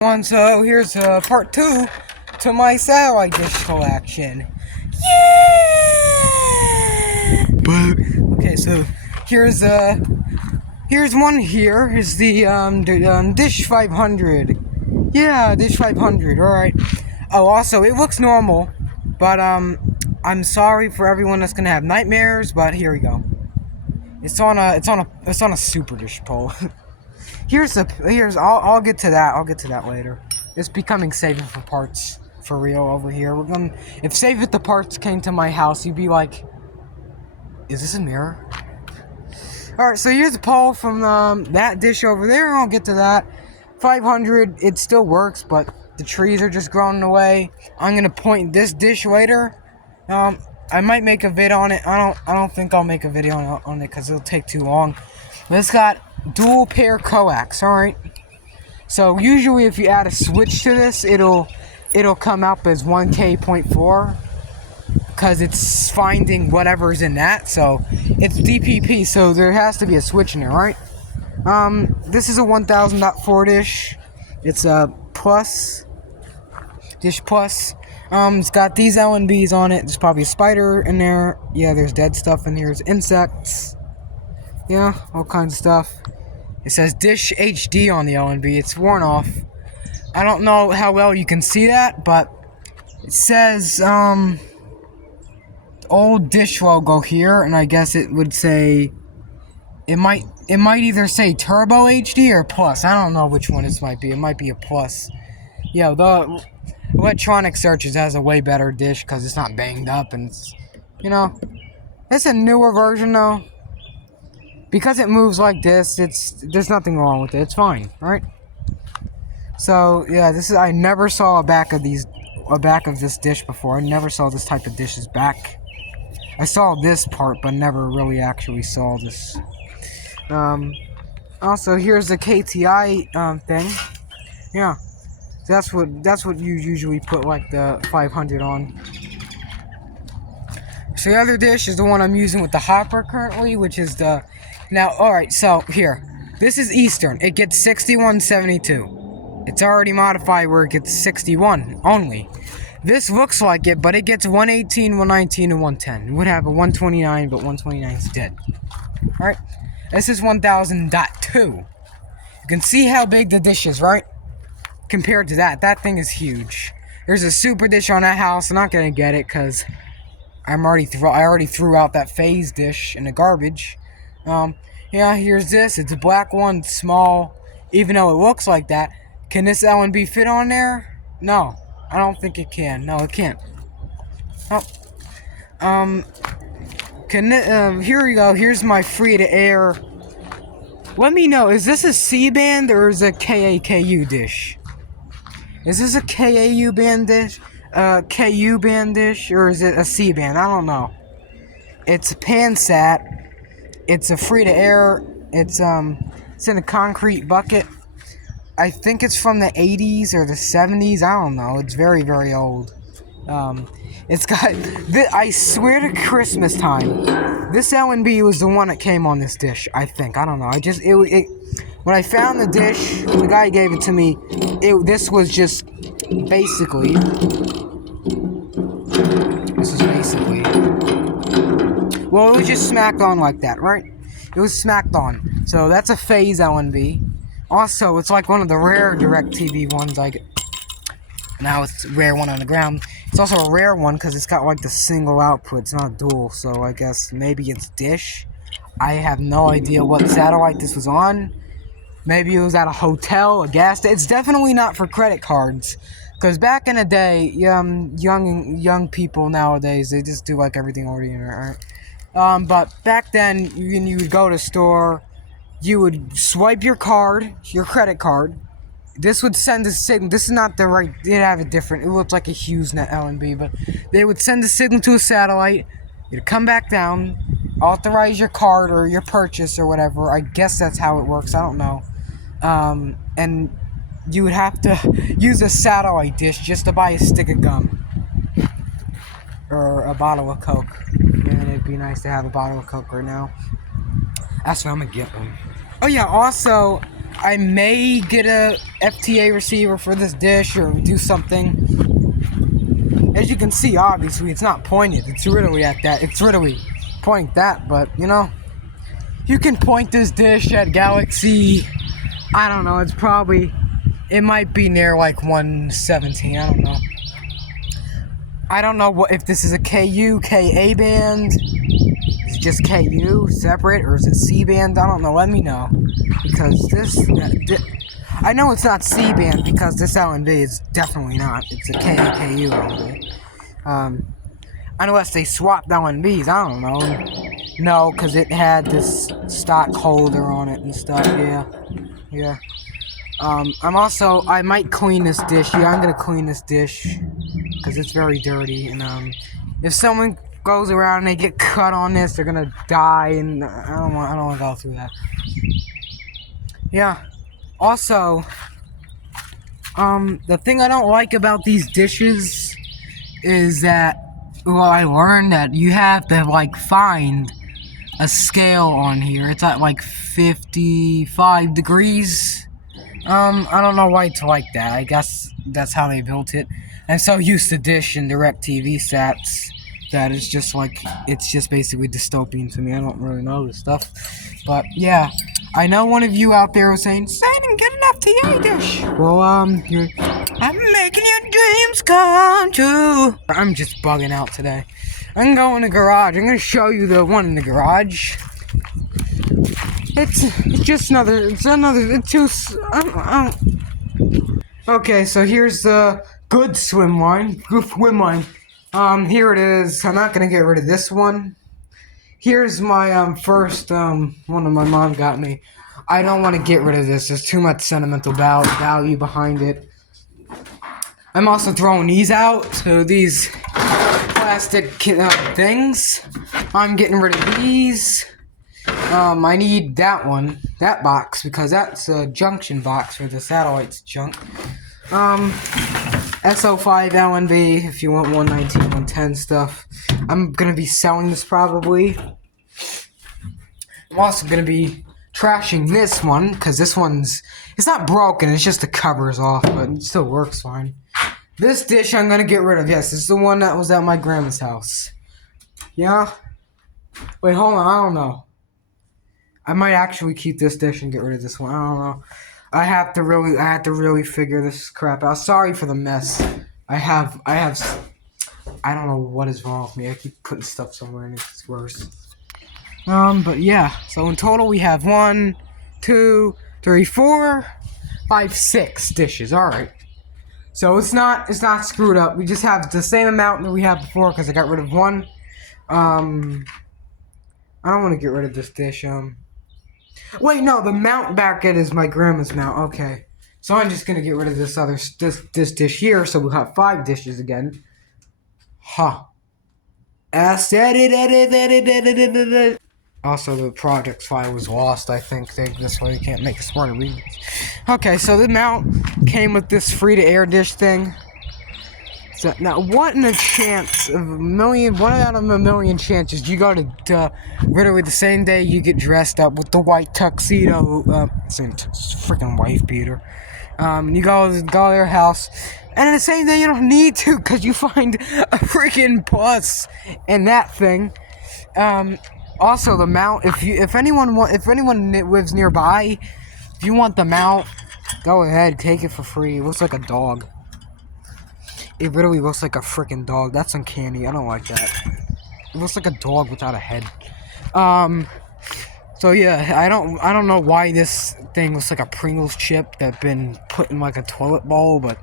So here's part 2 to my satellite dish collection. Yeah! Okay, so here's one here. Here's the dish 500. Yeah, dish 500. All right. Oh, also it looks normal, but I'm sorry for everyone that's gonna have nightmares. But here we go. It's on a super dish pole. I'll get to that. I'll get to that later. It's becoming saving for parts for real over here. If Save It the Parts came to my house, you'd be like, is this a mirror? Alright, so here's a poll from that dish over there. I'll get to that. 500, it still works, but the trees are just growing away. I'm gonna point this dish later. I might make a vid on it. I don't think I'll make a video on it because it'll take too long. But it's got dual pair coax. All right. So usually, if you add a switch to this, it'll come up as 1K.4 because it's finding whatever's in that. So it's DPP. So there has to be a switch in there, right? This is a 1000.4 dish. It's a plus dish plus. It's got these LNBs on it. There's probably a spider in there. Yeah, there's dead stuff in here. There's insects. Yeah, all kinds of stuff. It says Dish HD on the LNB. It's worn off. I don't know how well you can see that, but it says old Dish logo here, and I guess it would say it might either say Turbo HD or Plus. I don't know which one this might be. It might be a Plus. Yeah, the electronic searches has a way better dish because it's not banged up and it's, it's a newer version though. Because it moves like this, there's nothing wrong with it. It's fine, right? So yeah, I never saw a back of this dish before. I never saw this type of dish's back. I saw this part, but never really actually saw this. Also, here's the KTI thing. Yeah. That's what you usually put like the 500 on. So the other dish is the one I'm using with the hopper currently, which is alright, so here. This is Eastern. It gets 6172. It's already modified where it gets 61 only. This looks like it, but it gets 118, 119, and 110. It would have a 129, but 129 is dead. Alright? This is 1000.2. You can see how big the dish is, right? Compared to that thing is huge. There's a super dish on that house. I'm not gonna get it because I already threw out that phase dish in the garbage. Yeah, here's this. It's a black one, small. Even though it looks like that, can this LNB fit on there? No, I don't think it can. No, it can't. Oh, here we go. Here's my free to air. Let me know. Is this a C band or is it a KAKU dish? Is this a KAU band dish? KU band dish? Or is it a C band? I don't know. It's a PanSat. It's a free-to-air. It's in a concrete bucket. I think it's from the 80s or the 70s. I don't know. It's very, very old. It's got... I swear to Christmas time, this LNB was the one that came on this dish, I think. I don't know. When I found the dish, the guy gave it to me, this was basically... Well, it was just smacked on like that, right? It was smacked on. So that's a phase LNB. Also, it's like one of the rare DirecTV ones I get. Now it's a rare one on the ground. It's also a rare one because it's got like the single output. It's not dual, so I guess maybe it's Dish. I have no idea what satellite this was on. Maybe it was at a hotel, a gas station. It's definitely not for credit cards. Because back in the day, young people nowadays, they just do like everything over the internet, right? But back then, when you would go to a store, you would swipe your credit card. This would send a signal. This is not the right. They'd have it different. It looked like a HughesNet LNB, but they would send a signal to a satellite. You'd come back down, authorize your card or your purchase or whatever. I guess that's how it works. I don't know. And you would have to use a satellite dish just to buy a stick of gum or a bottle of Coke. Man, it'd be nice to have a bottle of Coke right now. That's what I'm gonna get one. Oh yeah, also, I may get a FTA receiver for this dish or do something. As you can see, obviously, it's not pointed. It's literally at that. It's literally point that, but, you know, you can point this dish at Galaxy. I don't know, it might be near like 117, I don't know. I don't know if this is a KU, KA band. Is it just KU separate, or is it C band? I don't know. Let me know, because I know it's not C band because this LNB is definitely not. It's a KU LNB. Unless they swapped LNBs, I don't know. No, because it had this stock holder on it and stuff. Yeah. I might clean this dish. Yeah, I'm gonna clean this dish because it's very dirty. And if someone goes around and they get cut on this, they're gonna die. And I don't want to go through that. Yeah. Also, the thing I don't like about these dishes is that, well, I learned that you have to like find a scale on here. It's at like 55 degrees. I don't know why it's like that. I guess that's how they built it. I'm so used to Dish and DirecTV sats that it's just basically dystopian to me. I don't really know this stuff. But yeah, I know one of you out there was saying, "Simon, get an FTA dish." Well, I'm making your dreams come true. I'm just bugging out today. I'm going to the garage. I'm gonna show you the one in the garage. It's two. Okay, so here's the good swim line. Here it is. I'm not gonna get rid of this one. Here's my first one that my mom got me. I don't want to get rid of this. There's too much sentimental value behind it. I'm also throwing these out. So these plastic things. I'm getting rid of these. I need that box, because that's a junction box for the satellite's junk. SO5 LNB, if you want 119, 110 stuff. I'm gonna be selling this probably. I'm also gonna be trashing this one, because it's not broken, it's just the cover's off, but it still works fine. This dish I'm gonna get rid of. Yes, this is the one that was at my grandma's house. Yeah? Wait, hold on, I don't know. I might actually keep this dish and get rid of this one. I don't know. I have to really figure this crap out. Sorry for the mess. I don't know what is wrong with me. I keep putting stuff somewhere and it's worse. But yeah. So in total we have 1, 2, 3, 4, 5, 6 dishes. Alright. So it's not screwed up. We just have the same amount that we had before because I got rid of one. I don't want to get rid of this dish. Wait, no, the mount back it is my grandma's mount. Okay, so I'm just gonna get rid of this dish here, so we'll have 5 dishes again. Huh. Also, the project file was lost. I think this way you can't make a smarter read. Okay, so the mount came with this free-to-air dish thing. So now, what in a chance of a million? 1 out of a million chances you go to literally the same day you get dressed up with the white tuxedo, freaking wife beater. You go to their house, and the same day you don't need to because you find a freaking plus in that thing. Also the mount. If anyone lives nearby, if you want the mount, go ahead, take it for free. It looks like a dog. It literally looks like a freaking dog. That's uncanny. I don't like that. It looks like a dog without a head. So yeah, I don't know why this thing looks like a Pringles chip that's been put in like a toilet bowl, but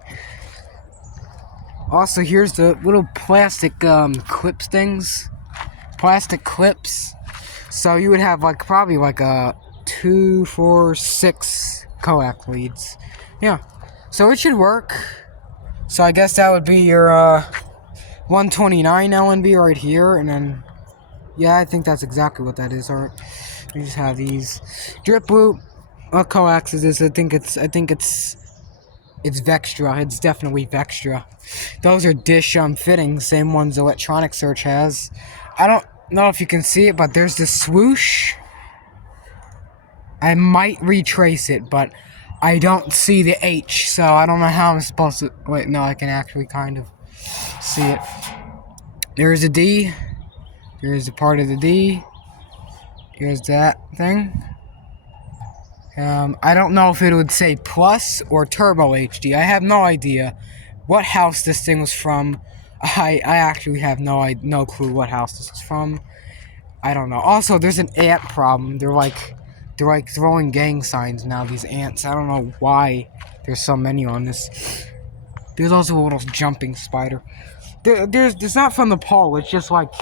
also here's the little plastic clips things. Plastic clips. So you would have probably a 2, 4, 6 coax leads. Yeah. So it should work. So I guess that would be your 129 LNB right here, and then yeah, I think that's exactly what that is. Alright, we just have these drip loop. What coax is this? I think it's Vextra. It's definitely Vextra. Those are dish fittings, same ones Electronic Search has. I don't know if you can see it, but there's this swoosh. I might retrace it, but I don't see the H, so I don't know how I'm supposed to... Wait, no, I can actually kind of see it. There's a D. Here's a part of the D. Here's that thing. I don't know if it would say Plus or Turbo HD. I have no idea what house this thing was from. I actually have no clue what house this is from. I don't know. Also, there's an ant problem. They're like throwing gang signs now, these ants. I don't know why there's so many on this. There's also a little jumping spider. There's not from the pole. It's just like,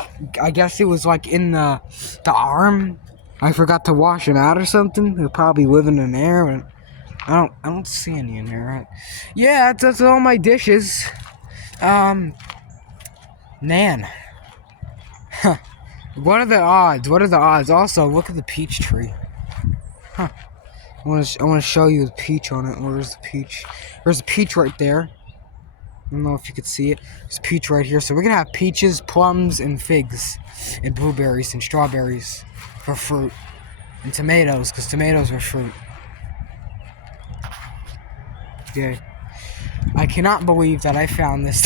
I guess it was like in the arm. I forgot to wash him out or something. They're probably living in there, but I don't see any in there. Right? Yeah, that's all my dishes. Man. Huh. What are the odds? What are the odds? Also, look at the peach tree. Huh. I want to show you the peach on it. Where's the peach? There's a peach right there. I don't know if you could see it. There's a peach right here. So we're gonna have peaches, plums, and figs, and blueberries and strawberries for fruit, and tomatoes, because tomatoes are fruit. Yeah. I cannot believe that I found this.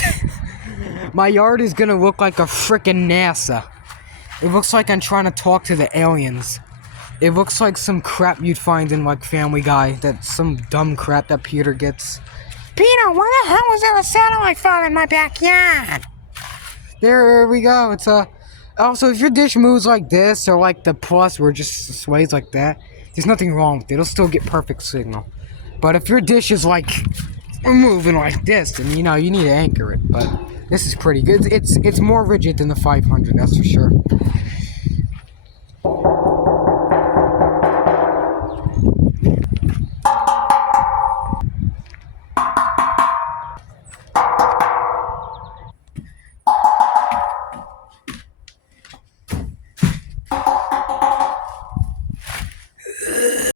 My yard is gonna look like a frickin' NASA. It looks like I'm trying to talk to the aliens. It looks like some crap you'd find in, like, Family Guy. That's some dumb crap that Peter gets. Peter, why the hell was there a satellite phone in my backyard? There we go. It's a... Also, if your dish moves like this, or like the Plus where it just sways like that, there's nothing wrong with it. It'll still get perfect signal. But if your dish is like moving like this, then you know you need to anchor it. But this is pretty good. It's more rigid than the 500, that's for sure.